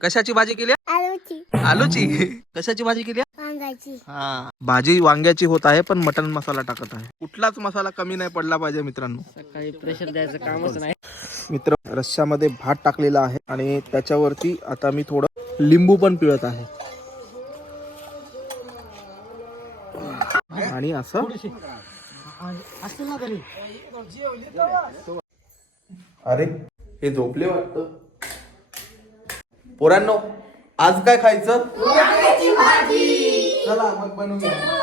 कशाची भाजी केली? आलूची. आलूची. कशाची भाजी केली? वांगाची हा. भाजी वांग्याची होत आहे पण मटन मसाला टाकत आहे. कुठलाच मसाला कमी नाही पडला पाहिजे मित्रांनो. सकाळी प्रेशर द्यायचं कामच नाही. मित्र रश्श्यामध्ये भात टाकलेला आहे आणि त्याच्यावरती आता मी थोडं लिंबू पण पिळत आहे. आणि असं अरे हे झोपले वाटत. पोरांनो आज काय खायचं? चला मग बनवूया.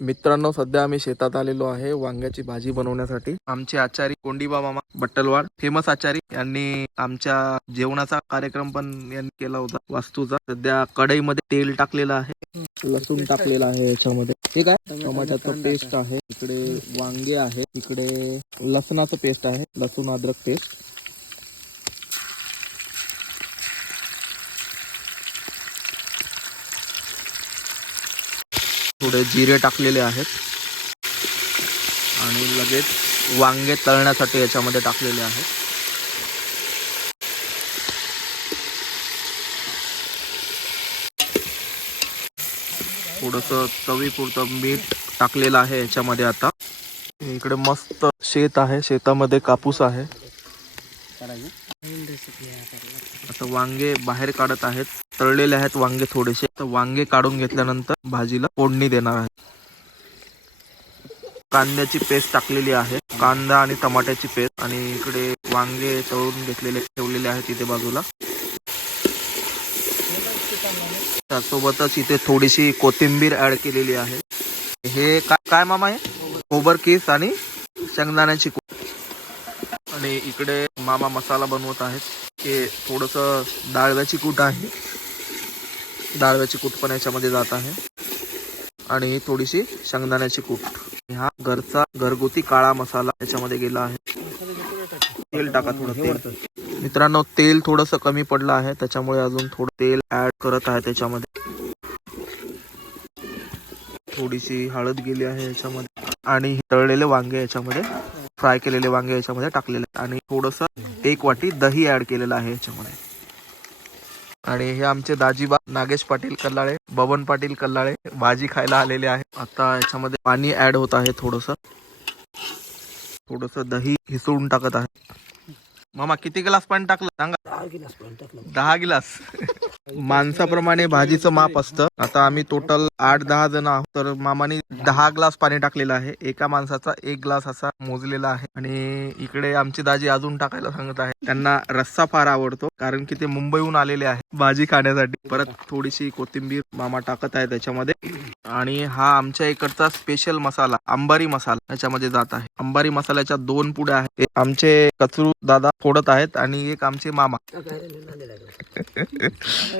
मित्रांनो सध्या आम्ही शेतात आलेलो आहे वांग्याची भाजी बनवण्यासाठी. आमचे आचारी कोंडीबा मामा बट्टलवाड फेमस आचारी यांनी आमच्या जेवणाचा कार्यक्रम पण यांनी केला होता वास्तूचा. सध्या कढईमध्ये तेल टाकलेलं आहे. लसूण टाकलेला आहे याच्यामध्ये. ठीक आहे? टमाट्याचं पेस्ट आहे. इकडे वांगे आहे. इकडे लसणाचं पेस्ट आहे. लसूण अद्रक पेस्ट. थोडे जिरे टाकलेले आहेत. आणि लगेच वांगे तळण्यासाठी याच्यामध्ये टाकलेले आहेत. थोडंसं चवीपुरतं मीठ टाकलेलं आहे याच्यामध्ये आता. इकडे मस्त शेत आहे. शेतामध्ये कापूस आहे. आता वांगे बाहेर काढत आहेत. तळलेले आहेत वांगे थोडेसे. तर वांगे काढून घेतल्यानंतर भाजीला फोडणी देणार आहे. कांद्याची पेस्ट टाकलेली आहे. कांदा आणि टमाट्याची पेस्ट. आणि इकडे वांगे तळून घेतलेले ठेवलेले आहेत इथे बाजूला. त्यासोबतच इथे थोडीशी कोथिंबीर ऍड केलेली आहे. हे काय काय मामा आहे ओबर केस आणि शेंगदाण्याची आणि इकडे मामा मसाला बनवत आहेत. हे थोडस डाळव्याची कूट आहे. डाळव्याची कूट पण याच्यामध्ये जात आहे. आणि थोडीशी शेंगदाण्याची कूट. हा घरचा घरगुती काळा मसाला याच्यामध्ये गेला आहे. तेल टाका थोडं तेल. मित्रांनो तेल थोडंसं कमी पडलं आहे. त्याच्यामुळे अजून थोडं तेल ऍड करत आहे त्याच्यामध्ये. थोडीशी हळद गेली आहे याच्यामध्ये. आणि हे तळलेले वांगे याच्यामध्ये फ्राय केलेले वांगे याच्यामध्ये टाकलेले आहेत. आणि थोडस एक वाटी दही ऍड केलेलं आहे याच्यामध्ये. आणि हे आमचे दाजीबा नागेश पाटील कल्लाळे बबन पाटील कल्लाळे भाजी खायला आलेले आहे आता याच्यामध्ये पाणी ऍड होत आहे थोडस. थोडस दही हिसळून टाकत आहे. मामा किती ग्लास पाणी टाकलं? सांगा. दहा गिलास. माणसाप्रमाणे भाजीचं माप असतं. आता आम्ही टोटल आठ दहा जण आहोत. तर मामाने दहा ग्लास पाणी टाकलेलं आहे. एका माणसाचा एक ग्लास असा मोजलेला आहे. आणि इकडे आमची दाजी अजून टाकायला सांगत आहे. त्यांना रस्सा फार आवडतो कारण की ते मुंबईहून आलेले आहे भाजी खाण्यासाठी. परत थोडीशी कोथिंबीर मामा टाकत आहे त्याच्यामध्ये. आणि हा आमच्या इकडचा स्पेशल मसाला अंबारी मसाला याच्यामध्ये जात आहे. अंबारी मसाल्याच्या दोन पुड्या आहेत. आमचे कचरू दादा फोडत आहेत आणि एक आमचे मामा.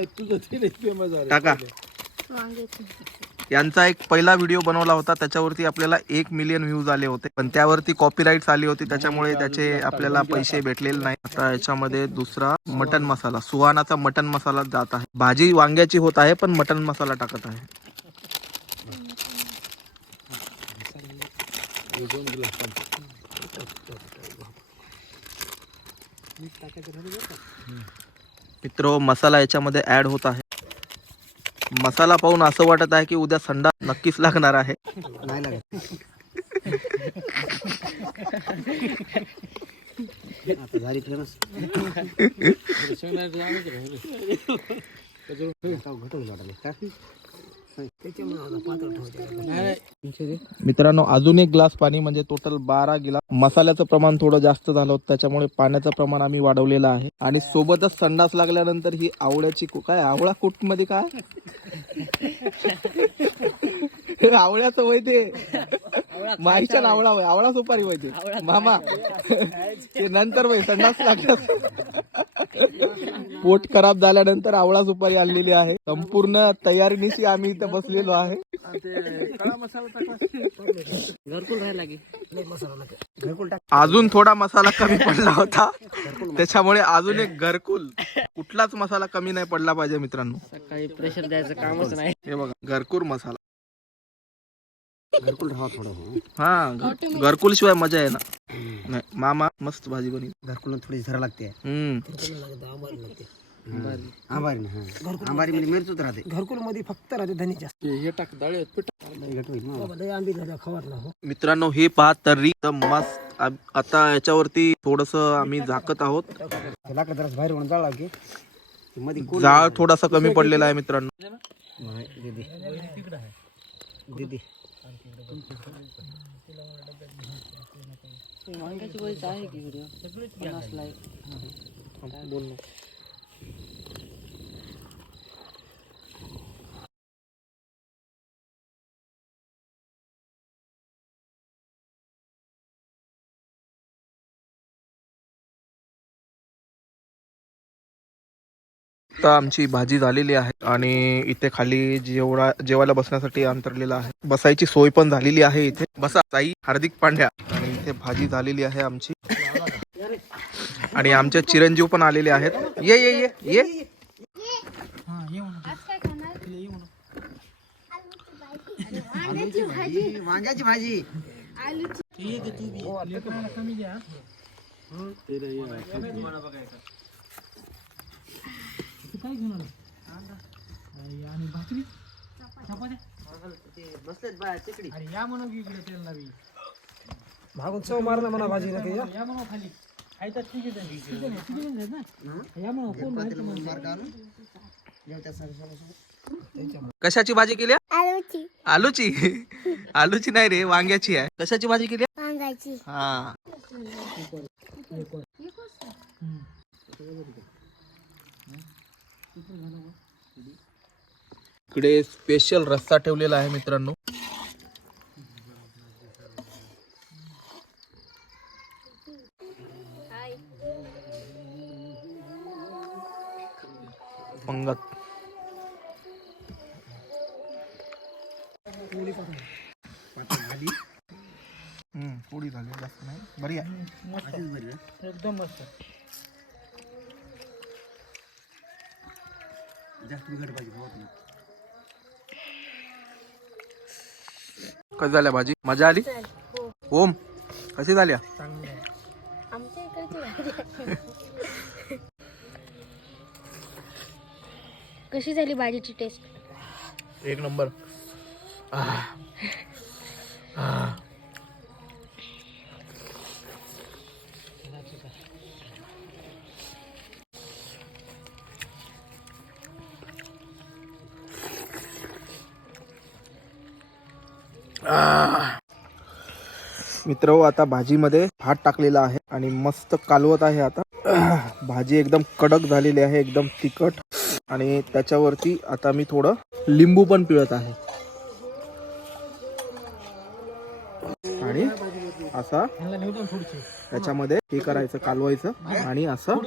टाका यांचा एक पहिला व्हिडिओ बनवला होता त्याच्यावरती आपल्याला एक मिलियन व्ह्यूज आले होते. पण त्यावरती कॉपीराईट आली होती त्याच्यामुळे त्याचे आपल्याला पैसे भेटलेले नाही. आता याच्यामध्ये दुसरा मटन मसाला सुहानाचा मटन मसाला जात आहे. भाजी वांग्याची होत आहे पण मटन मसाला टाकत आहे. मित्र मसाला याच्यामध्ये ऍड होत आहे. मसाला पाहून असं वाटत आहे की उद्या संडा नक्कीच लागणार आहे. नाही लागत. आता झाली फेमस. मित्रांनो अजून एक ग्लास पाणी म्हणजे टोटल बारा गिलास. मसाल्याचं प्रमाण थोडं जास्त झालं होतं त्याच्यामुळे पाण्याचं प्रमाण आम्ही वाढवलेलं आहे. आणि सोबतच संडास लागल्यानंतर ही आवळ्याची काय आवळा कुटमध्ये काय हे आवळ्याचं वय ते. माईच्या आवळा वय आवळा सुपारी वय ते. मामा. ते नंतर वय संडास लागल्यास. पोट खराब झाल्यानंतर आवळा सुपारी आणलेली आहे. संपूर्ण तयारीनिशी आम्ही इथे बसलेलो आहे. घरकुल राहायला की घरकुल टाक अजून थोडा मसाला कमी पडला होता. त्याच्यामुळे अजून एक घरकुल. कुठलाच मसाला कमी नाही पडला पाहिजे मित्रांनो. सकाळी प्रेशर द्यायचं कामच नाही. हे बघा घरकुल मसाला. घरकुल राहा थोडं हा. घरकुल शिवाय मजा आहे ना नाही मामा मस्त भाजी बनी घरकुल थोडी झरा लागते. हम्म. आंबारी. ना हा. आंबारी मध्ये मिरचूच राहते. घरकुलमध्ये फक्त राहते धनी जास्त. हे टाक डाळे आंबी झाल्या खवारला हो. मित्रांनो हे पहा तर्री एकदम मस्त. आता याच्यावरती थोडस आम्ही झाकत आहोत. ते लाकडं जरा बाहेर म्हणून की मध्ये कोण जाळ थोडासा कमी पडलेला आहे मित्रांनो. दीदी. दीदी. आता आमची भाजी झालेली आहे आणि इथे खाली जेवढा जेवायला बसण्यासाठी अंतरलेला आहे. बसायची सोय पण झालेली आहे इथे. बसा ताई हार्दिक पांड्या. आणि इथे भाजी झालेली आहे आमची. आणि आमचे चिरंजीव पण आलेले आहेत ये ये ये ये वांग्याची भाजी बसलेत बाया तिकडी मागून चव मारणं म्हणा भाजी ना ते या. कशाची भाजी केली? आलूची. आलूची? आलूची नाही रे वांग्याची आहे. कशाची भाजी केली? वांगाची हा. इकडे स्पेशल रस्सा ठेवलेला आहे मित्रांनो. पंगत. पोळी झाली जास्त नाही. बरी आहे. एकदम मस्त. जास्त बिघड नाही कशी झाल्या भाजी? मजा आली? ओम. कशी झाल्या आमच्या इकडची कशी झाली भाजीची टेस्ट एक नंबर. मित्र आता भाजीमध्ये भात टाकलेला आहे आणि मस्त कालवत आहे आता. भाजी एकदम कडक झालेली आहे एकदम तिखट. आणि त्याच्यावरती आता मी थोडं लिंबू पण पिळत आहे. आणि असा त्याच्यामध्ये हे करायचं कालवायचं आणि असं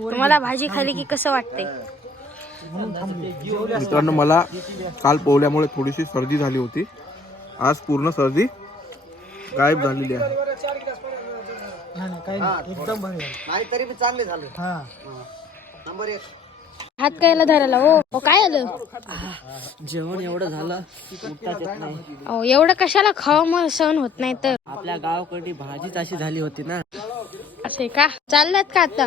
तुम्हाला भाजी खाली की कसं वाटतंय? मित्रांनो मला काल पोहल्यामुळे थोडीशी सर्दी झाली होती. आज पूर्ण सर्दी गायब झालेली आहे. नाही नाही काही नाही. एकदम भारी झालं. नाही तरी बी चांगले झाले. हा. नंबर एक. हात कायला धरायला हो. हो काय आलं? जेवण एवढं झालं उठताच येत नाही. अहो एवढं कशाला खावं मग सहन होत नाही तर? आपल्या गावाकडे भाजीच अशी झाली होती ना. असे का? चाललात का आता?